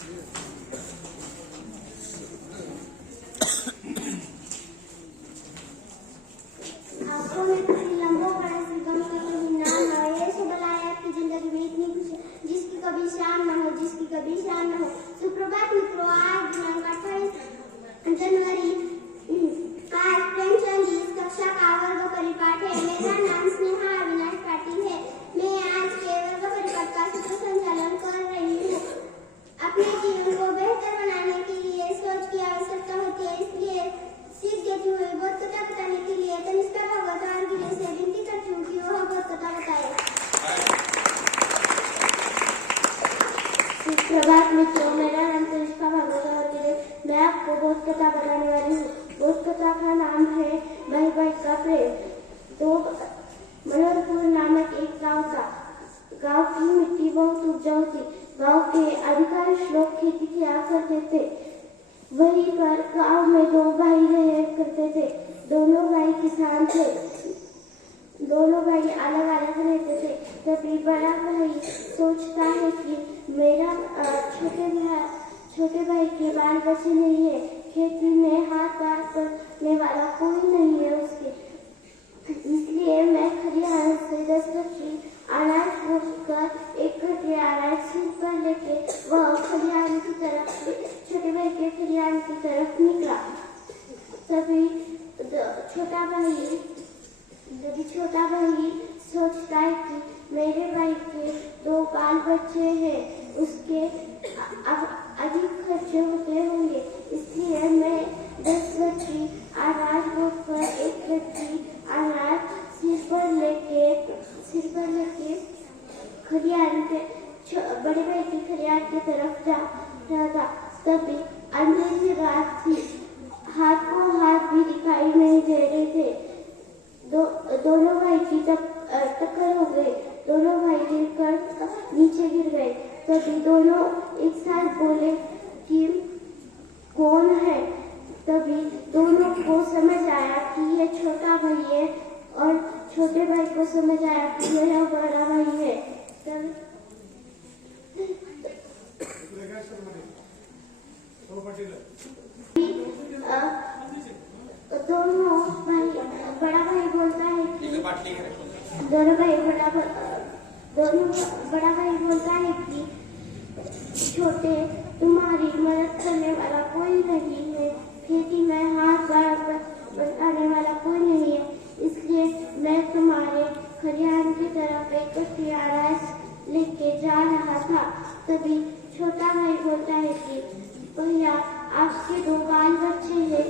आपको मैं किसी लम्हों बड़े से गम के कभी नाम न हो, ये शुभ लाया कि जिंदगी में इतनी खुशी जिसकी कभी शाम न हो, जिसकी कभी शाम न हो। सुप्रभात मित्रों, आज दिनांक 28 जनवरी आज प्रेमचंद जी इस कक्षा का वर्ग परिपाठ है। मेरा नाम स्नेहा अविनाश पाटिल है। मैं आज के वर्ग परिपाठ का सूत्र संचालन कर रही हूँ। अपने जीवन को बेहतर बनाने के लिए सोच की आवश्यकता होती है, इसलिए सीख देती हुए बहुत कथा बताने के लिए तनिष्का भागवत और गिले से विनती करती हूँ कि वह बहुत कथा बताए। सुप्रभात मित्रों, मेरा नाम तनिष्का भागवत और गिले, मैं आपको बहुत कथा बताने वाली हूँ। बहुत कथा का नाम है भाई भाई का प्रेम। तो मनोहरपुर नामक एक गांव की मिट्टी बहुत उपजाऊ थी। गांव के अधिकांश लोग खेती किया करते थे। वहीं पर गांव में दो भाई रहा करते थे। दोनों भाई किसान थे। दोनों भाई अलग अलग रहते थे। तभी बड़ा भाई सोचता है कि मेरा छोटे भाई के बाल बच्चे नहीं है, खेती में हाथ बार करने वाला कोई नहीं है उसके, इसलिए मैं खलिहान से 10 बच्ची अनाज बोकर एक खटिया अनाज सिर पर लेके वह खलिहान की तरफ छोटे भाई के खलिहान की तरफ निकला। तभी छोटा भाई सोचता है कि मेरे भाई के 2 बाल बच्चे हैं, उसके अधिक खर्चे होते होंगे, इसलिए मैं 10 बच्ची अनाज बोकर एक खटिया अनाज सिर पर लेके खलिहान के बड़े भाई की खलिहान की तरफ जा रहा था। तभी अंधेरी रात थी, हाथ को हाथ भी दिखाई नहीं दे रहे थे। दोनों भाई की टक्कर हो गई। दोनों भाई गिरकर नीचे गिर गए। तभी दोनों एक साथ बोले कि कौन है। तभी दोनों को समझ आया कि यह छोटा भाई है और छोटे भाई को समझ आया कि यह बड़ा भाई है। बड़ा भाई बोलता है कि बड़ा भाई बोलता है कि छोटे, तुम्हारी मदद करने वाला कोई नहीं है, खेती में हाथ बढ़ाने वाला कोई नहीं है, इसलिए मैं तुम्हारे खलिहान की तरफ एक कट्टी अनाज लेके जा रहा था। तभी छोटा भाई बोलता है कि भैया, आपके 2 बाल बच्चे हैं,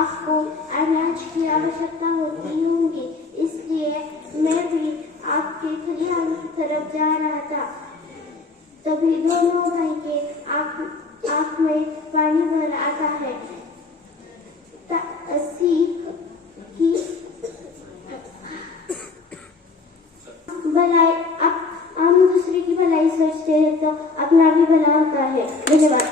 आपको अनाज की आवश्यकता होती होगी, इसलिए मैं भी आपके खलिहान की तरफ जा रहा था। तभी दोनों भाई के आँख में पानी भर आता है। सीख की भलाई, हम दूसरे की भलाई सोचते हैं तो अपना भी भला होता है। धन्यवाद।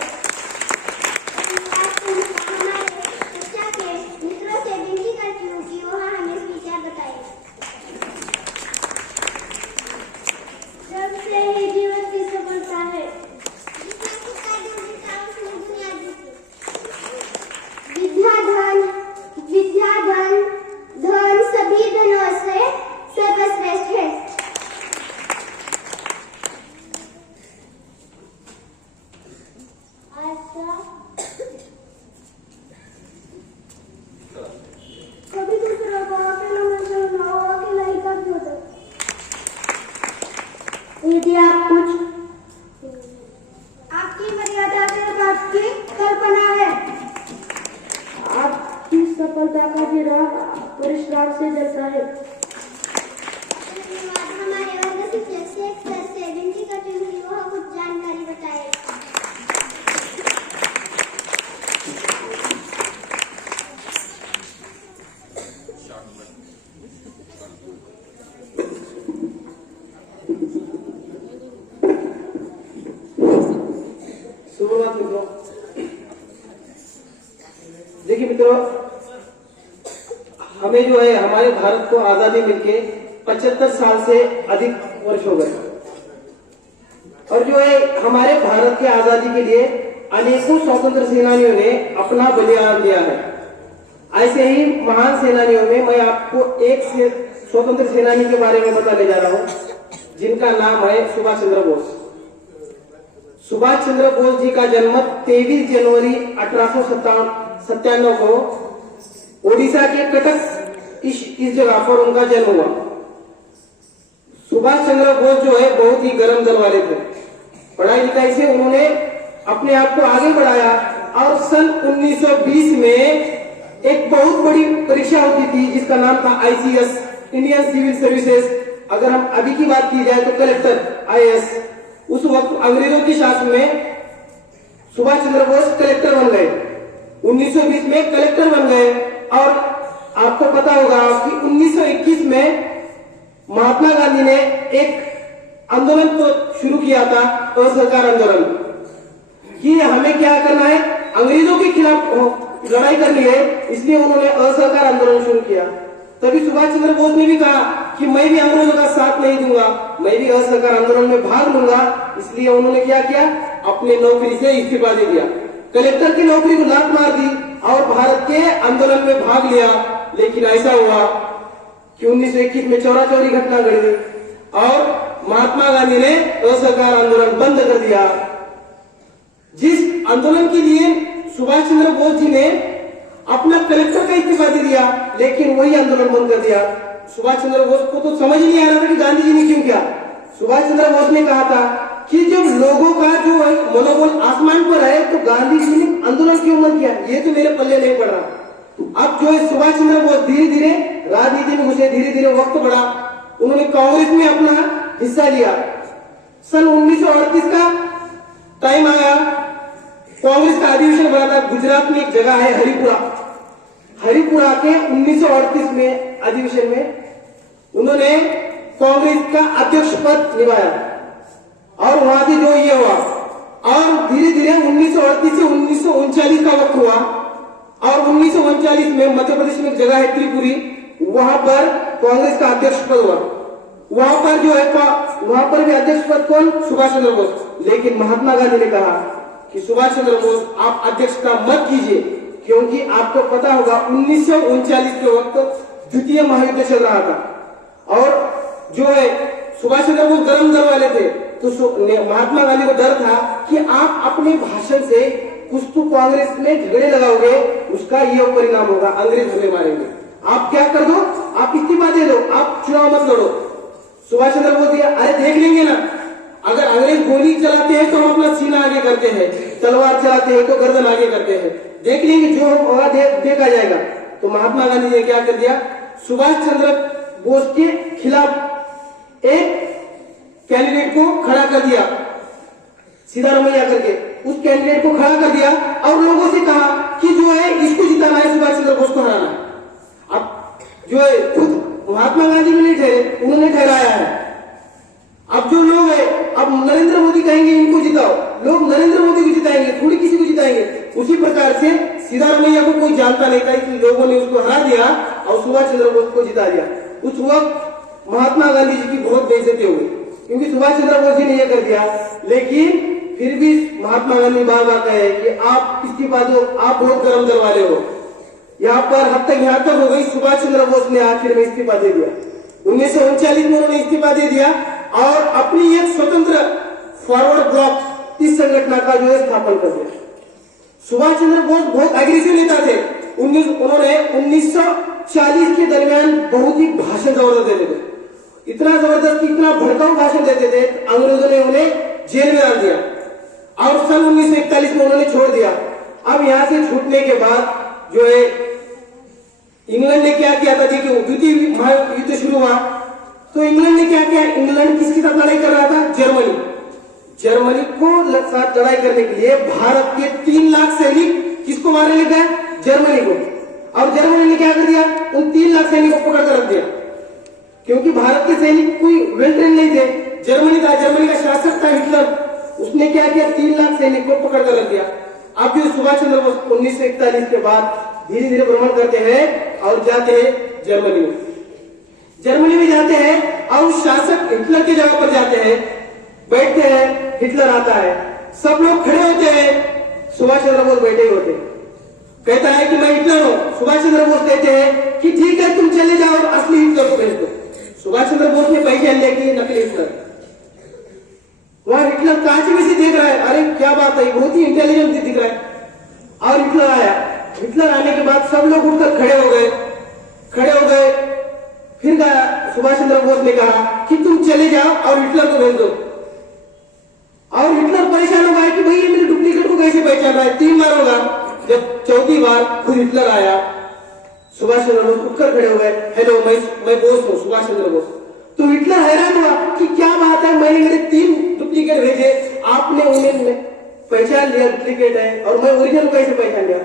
धन सभी धनों से सर्वश्रेष्ठ है। कभी दूसरों को अकेला महसूस न हो, अकेला ही काफी होता है। यदि आप कुछ आपकी मर्यादा से बात की कल्पना है, आपकी सफलता का जीरा परिश्रम से जलता है। हमारे वर्ग शिक्षक से एक सर से विनती करती हूँ कि वह कुछ जानकारी बताए। शुरुआत मित्रों, देखिए मित्रों, हमें जो है हमारे भारत को आजादी मिलके 75 साल से अधिक वर्ष हो गए। और जो है हमारे भारत की आजादी के लिए अनेकों स्वतंत्र सेनानियों ने अपना बलिदान दिया है। ऐसे ही महान सेनानियों में मैं आपको एक से स्वतंत्र सेनानी के बारे में बताने जा रहा हूं, जिनका नाम है सुभाष चंद्र बोस। सुभाष चंद्र बोस जी का जन्म 23 जनवरी 1897 को ओडिशा के कटक इस जगह पर उनका जन्म हुआ। सुभाष चंद्र बोस जो है बहुत ही गर्म दिल वाले थे। पढ़ाई लिखाई से उन्होंने अपने आप को आगे बढ़ाया और सन 1920 में एक बहुत बड़ी परीक्षा होती थी जिसका नाम था ICS, इंडियन सिविल सर्विसेज। अगर हम अभी की बात की जाए तो कलेक्टर IAS। उस वक्त अंग्रेजों के शासन में सुभाष चंद्र बोस कलेक्टर बन गए। 1920 में कलेक्टर बन गए। और आपको पता होगा कि 1921 में महात्मा गांधी ने एक आंदोलन को शुरू किया था, असहकार आंदोलन, कि हमें क्या करना है, अंग्रेजों के खिलाफ लड़ाई करनी है। इसलिए उन्होंने असहकार आंदोलन शुरू किया। तभी सुभाष चंद्र बोस ने भी कहा कि मैं भी अंग्रेजों का साथ नहीं दूंगा, मैं भी असहकार आंदोलन में भाग लूंगा। इसलिए उन्होंने क्या किया, अपने नौकरी से इस्तीफा दे दिया, कलेक्टर की नौकरी को लात मार दी और भारत के आंदोलन में भाग लिया। लेकिन ऐसा हुआ कि 1921 में चौरी घटना घटी और महात्मा गांधी ने असहकार आंदोलन बंद कर दिया। जिस आंदोलन के लिए सुभाष चंद्र बोस जी ने अपना कलेक्टर का इस्तीफा दे दिया, लेकिन वही आंदोलन बंद कर दिया। सुभाष चंद्र बोस को तो समझ नहीं आ रहा था कि गांधी जी ने क्यों किया। सुभाष चंद्र बोस ने कहा था कि जब लोगों का जो है मनोबल आसमान पर है तो गांधी जी ने आंदोलन क्यों बंद किया, ये तो मेरे पल्ले नहीं पड़ रहा। अब जो है सुभाष चंद्र बोस धीरे धीरे राजनीति में घुसे, धीरे धीरे वक्त बढ़ा, उन्होंने कांग्रेस में अपना हिस्सा लिया। सन 1938 का टाइम आया, कांग्रेस का अधिवेशन बना था। गुजरात में एक जगह है हरिपुरा के 1938 में अधिवेशन में उन्होंने कांग्रेस का अध्यक्ष पद निभाया और वहां से जो ये हुआ और धीरे धीरे 1938 से 1939 का वक्त हुआ और 1939 में मध्य प्रदेश में एक जगह है त्रिपुरी, वहां पर कांग्रेस का अध्यक्ष पद हुआ। वहां पर जो है वहां पर भी अध्यक्ष पद कौन, सुभाष चंद्र बोस। लेकिन महात्मा गांधी ने कहा कि सुभाष चंद्र बोस आप अध्यक्षता मत कीजिए, क्योंकि आपको पता होगा 1939 के वक्त द्वितीय महायुद्ध चल रहा था और जो है सुभाष चंद्र बोस गर्म दल वाले थे। तो महात्मा गांधी को डर था कि आप अपने भाषण से कुछ तो कांग्रेस में झगड़े लगाओगे, उसका ये परिणाम होगा, अंग्रेज हमें मारेंगे। आप क्या कर दो, आप इस्तीफा दे दो, आप चुनाव मत लड़ो। सुभाष चंद्र बोस दिया, अरे देख लेंगे ना, अगर अंग्रेज गोली चलाते हैं तो हम अपना सीना आगे करते हैं, तलवार चलाते हैं तो गर्दन आगे करते हैं, देख लेंगे जो होगा देखा जाएगा। तो महात्मा गांधी ने क्या कर दिया, सुभाष चंद्र बोस के खिलाफ एक कैंडिडेट को खड़ा कर दिया, सीधा रमैया करके उस कैंडिडेट को खड़ा कर दिया और लोगों से कहा कि जो है इसको जिताना है, सुभाष चंद्र बोस को हराना है। अब जो है खुद महात्मा गांधी ने नहीं ठहरे, उन्होंने ठहराया है। अब जो लोग है, अब नरेंद्र मोदी कहेंगे इनको जिताओ, लोग नरेंद्र मोदी को जिताएंगे, थोड़ी किसी को जिताएंगे। उसी प्रकार से सीतारमैया को कोई जानता नहीं था, इसलिए लोगों ने उसको हरा दिया और सुभाष चंद्र बोस को जिता दिया। उस वक्त महात्मा गांधी जी की बहुत बेइज्जती हो गई, क्योंकि सुभाष चंद्र बोस जी ने यह कर दिया। लेकिन फिर भी महात्मा गांधी बार बार कहे कि आप इस्तीफा दो, आप बहुत गर्म दल वाले हो। यहाँ पर हद तक यहाँ तक हो गई, सुभाष चंद्र बोस ने आखिर में इस्तीफा दे दिया। 1939 में उन्होंने इस्तीफा दे दिया और अपनी एक स्वतंत्र फॉरवर्ड ब्लॉक इस संगठन का जो है स्थापन कर दिया। सुभाष चंद्र बोस बहुत एग्रेसिव नेता थे। उन्होंने 1940 के दरमियान बहुत ही भाषण जबरदस्त देते थे, इतना जबरदस्त, इतना भड़काऊ भाषण देते थे, अंग्रेजों ने उन्हें जेल में डाल दिया और सन 1941 में उन्होंने छोड़ दिया। अब यहां से छूटने के बाद जो है इंग्लैंड ने क्या किया था, देखिए द्वितीय महायुद्ध शुरू हुआ तो इंग्लैंड ने क्या किया, इंग्लैंड किसके साथ लड़ाई कर रहा था, जर्मनी को साथ लड़ाई करने के लिए भारत के 3 लाख सैनिक किसको मारने लग गए, जर्मनी को। और जर्मनी ने क्या कर दिया, उन 3 लाख सैनिक को पकड़ कर रख दिया, क्योंकि भारत के सैनिक कोई वेल ट्रेन नहीं थे। जर्मनी का शासक था हिटलर, उसने क्या किया, 3 लाख सैनिक को पकड़ कर रख दिया। अब जो सुभाष चंद्र बोस 1941 के बाद धीरे धीरे भ्रमण करते हैं और जाते हैं जर्मनी में जाते हैं और शासक हिटलर की जगह पर जाते हैं, बैठते हैं हिटलर आता है, सब लोग खड़े होते हैं, सुभाष चंद्र बोस बैठे ही होते। कहता है कि मैं हिटलर हूं। सुभाष चंद्र बोस कहते हैं कि ठीक है, तुम चले जाओ और असली हिटलर को भेज दो। सुभाष चंद्र बोस ने पहचान लिया कि नकली हिटलर। वहां हिटलर कांच में से देख रहा है, अरे क्या बात है, बहुत ही इंटेलिजेंट दिख रहा है। और हिटलर आया। हिटलर आने के बाद सब लोग उठकर खड़े हो गए। फिर सुभाष चंद्र बोस ने कहा कि तुम चले जाओ और हिटलर को भेज दो। और हिटलर परेशान हो गया कि भाई ये मेरे डुप्लीकेट को कैसे पहचान रहा है। 3 बार होगा, जब चौथी बार खुद हिटलर आया, सुभाष चंद्र बोस उठकर खड़े हो गए, हेलो मैं बोस हूं, सुभाष चंद्र बोस। तो हिटलर हैरान हुआ कि क्या बात है, मैंने मेरे 3 डुप्लीकेट भेजे, आपने उन्हें पहचान लिया डुप्लीकेट है, और मैं ओरिजिनल कैसे पहचान लिया।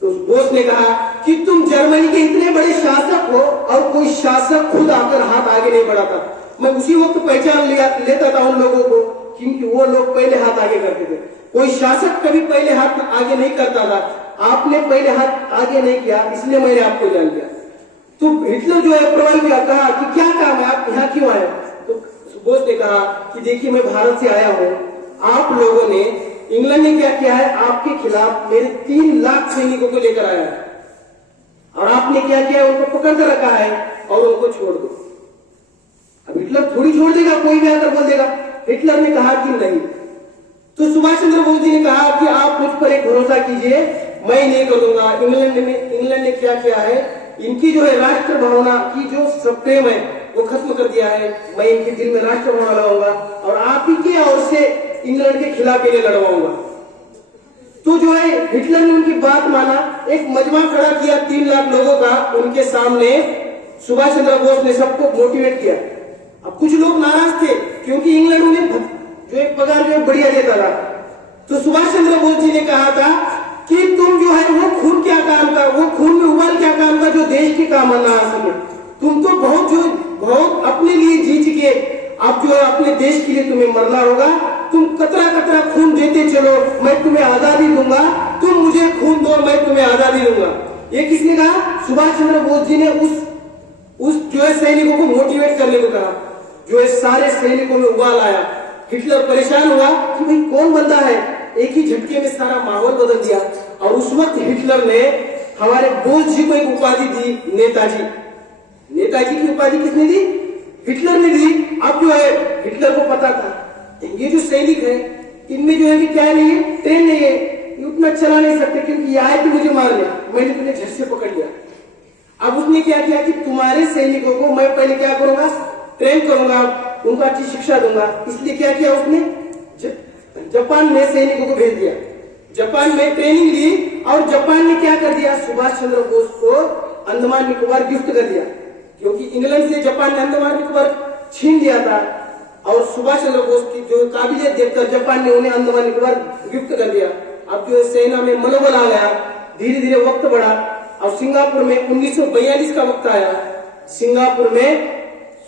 तो बोस ने कहा कि तुम जर्मनी के इतने बड़े शासक हो और कोई शासक खुद आकर हाथ आगे नहीं बढ़ाता। मैं उसी वक्त पहचान लेता था उन लोगों को, क्योंकि वो लोग पहले हाथ आगे करते थे। कोई शासक कभी पहले हाथ आगे नहीं करता था, आपने पहले हाथ आगे नहीं किया, इसलिए मैंने आपको जान लिया। तो हिटलर जो है प्रबल किया, कहा कि क्या काम है, आप यहाँ क्यों आए। तो बोस ने कहा कि देखिए मैं भारत से आया हूँ, आप लोगों ने, इंग्लैंड ने क्या किया है, आपके खिलाफ मेरे 3 लाख सैनिकों को लेकर आया है, और आपने क्या किया, उनको पकड़ कर रखा है और उनको छोड़ दो। अब हिटलर थोड़ी छोड़ देगा, कोई भी आकर बोल देगा। हिटलर ने कहा कि नहीं। तो सुभाष चंद्र बोस जी ने कहा कि आप मुझ पर एक भरोसा कीजिए, मैं नहीं कर दूंगा। इंग्लैंड ने क्या किया है, इनकी जो है राष्ट्र भावना की जो प्रेम है वो खत्म कर दिया है। मैं इनके दिल में राष्ट्र भावना लगाऊंगा और आप ही के ओर से इंग्लैंड के खिलाफ इन्हें लड़वाऊंगा। तो जो है हिटलर ने उनकी बात माना, एक मजमा खड़ा किया 3 लाख लोगों का उनके सामने। सुभाष चंद्र बोस ने सबको मोटिवेट किया। अब कुछ लोग नाराज थे क्योंकि इंग्लैंड उन्हें जो एक पगार जो बढ़िया देता था। तो सुभाष चंद्र बोस जी ने कहा था कि तुम जो है वो खून क्या काम का, वो खून में उबाल क्या काम का जो देश के काम ना आ सके। तुम तो बहुत अपने लिए जी के, अब जो है अपने देश के लिए तुम्हें मरना होगा। तुम कतरा कतरा खून देते चलो, मैं तुम्हें आजादी दूंगा। तुम मुझे खून दो, मैं तुम्हें आजादी दूंगा। ये किसने कहा, सुभाष चंद्र बोस जी ने उस जो है सैनिकों को मोटिवेट करने को कहा, जो है सारे सैनिकों में उबाल आया। हिटलर परेशान हुआ कि भाई कौन बंदा है, एक ही झटके में सारा माहौल बदल दिया। और उस वक्त हिटलर ने हमारे बोस जी को एक उपाधि दी, नेताजी। नेताजी की उपाधि किसने दी, हिटलर ने दी। अब जो है हिटलर को पता था ये जो सैनिक है इनमें जो है कि क्या नहीं है, ट्रेन नहीं है, ये उतना चला नहीं सकते, क्योंकि ये आए थे मुझे मारने, मैंने तुम्हें झट से पकड़ लिया। अब उसने क्या किया कि तुम्हारे सैनिकों को मैं पहले क्या करूंगा, ट्रेन करूंगा, उनको अच्छी शिक्षा दूंगा। इसलिए क्या किया उसने, जापान में सैनिकों को भेज दिया। जापान में ट्रेनिंग ली और जापान ने क्या कर दिया, सुभाष चंद्र बोस को अंडमान निकोबार गिफ्ट कर दिया, क्योंकि इंग्लैंड से जापान ने अंडमान निकोबार छीन लिया था। और सुभाष चंद्र बोस की जो काबिलियत देखकर जापान ने उन्हें अंडमान निकोबार गिफ्ट कर दिया। अब जो सेना में मनोबल आ गया, धीरे धीरे वक्त बढ़ा और सिंगापुर में 1942 का वक्त आया। सिंगापुर में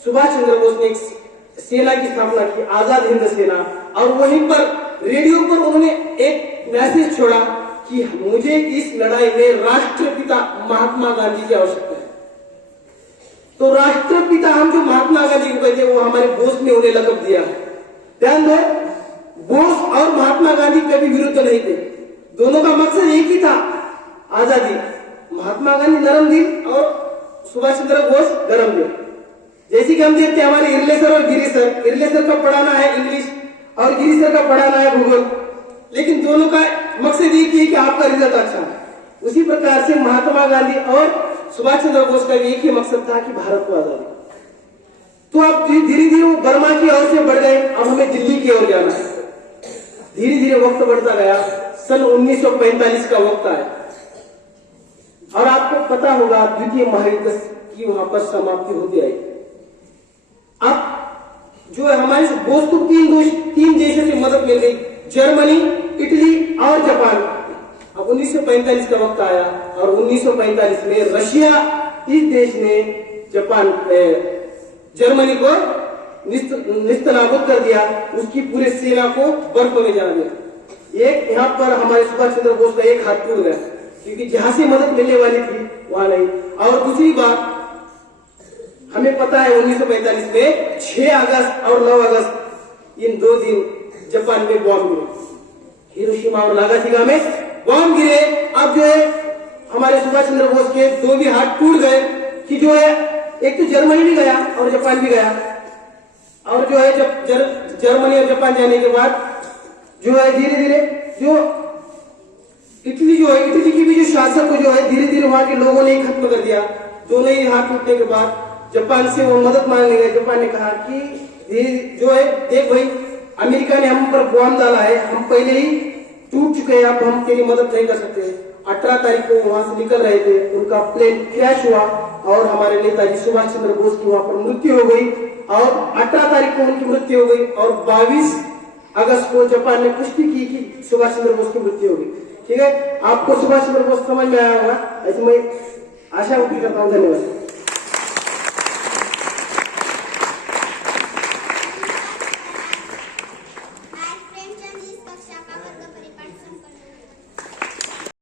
सुभाष चंद्र बोस ने एक सेना की स्थापना की, आजाद हिंद सेना। और वहीं पर रेडियो पर उन्होंने एक मैसेज छोड़ा कि मुझे इस लड़ाई में राष्ट्रपिता महात्मा गांधी की आवश्यकता है। तो राष्ट्रपिता हम जो महात्मा गांधी को कहते हैं वो हमारे बोस ने उन्हें लकब दिया है। ध्यान दो, बोस और महात्मा गांधी कभी विरुद्ध नहीं थे, दोनों का मकसद एक ही था, आजादी। महात्मा गांधी नरम दिल और सुभाष चंद्र बोस गरम दिल। जैसे कि हम देखते हैं हमारे इरलेसर और गिरीसर, इरलेसर का पढ़ाना है इंग्लिश और गिरीसर का पढ़ाना है भूगोल, लेकिन दोनों का मकसद एक ही है कि आपका रिजल्ट अच्छा है। उसी प्रकार से महात्मा गांधी और सुभाष चंद्र बोस का भी एक ही मकसद था कि भारत को आजादी। तो अब धीरे धीरे वो बर्मा की ओर से बढ़ गए, अब हमें दिल्ली की ओर जाना है। धीरे धीरे वक्त बढ़ता गया, सन 1945 का वक्त आया और आपको पता होगा द्वितीय महायुद्ध की वहां पर समाप्ति होती आई। अब जो है हमारे बोस को तीन देशों से मदद मिल गई, जर्मनी, इटली और जापान। अब 1945 का वक्त आया और 1945 में रशिया इस देश ने जर्मनी को निस्तनाबूद कर दिया, उसकी पूरे सेना को बर्फ में जला दिया। एक यहाँ पर हमारे सुभाष चंद्र बोस का एक हाथ टूट गया, क्योंकि जहां से मदद मिलने वाली थी वहां नहीं। और दूसरी बात हमें पता है 1945 में 6 अगस्त और 9 अगस्त इन 2 दिन जापान में बॉम्ब गिरे, हिरोशिमा और नागासाकी में बॉम्ब गिरे। अब जो है हमारे सुभाष चंद्र बोस के दो भी हाथ टूट गए कि जो है एक तो जर्मनी भी गया और जापान भी गया। और जो है जब जर्मनी और जापान जाने के बाद जो है धीरे धीरे जो इटली इटली की भी जो शासक को जो है धीरे धीरे वहां के लोगों ने ही खत्म कर दिया। दोनों ही हाथ टूटने के बाद जापान से वो मदद मांगने गए। जापान ने कहा कि जो है देख भाई, अमेरिका ने हम पर बॉम्ब डाला है, हम पहले ही टूट चुके हैं, अब हम तेरी मदद नहीं कर सकते। 18 तारीख को वहां से निकल रहे थे, उनका प्लेन क्रैश हुआ और हमारे नेताजी सुभाष चंद्र बोस की वहां पर मृत्यु हो गई। और 18 तारीख को उनकी मृत्यु हो गई और 22 अगस्त को जापान ने पुष्टि की कि सुभाष चंद्र बोस की मृत्यु हो गई। ठीक है, आपको सुभाष चंद्र बोस समझ में आया होगा, ऐसे मैं आशा व्यक्त करता हूँ। धन्यवाद।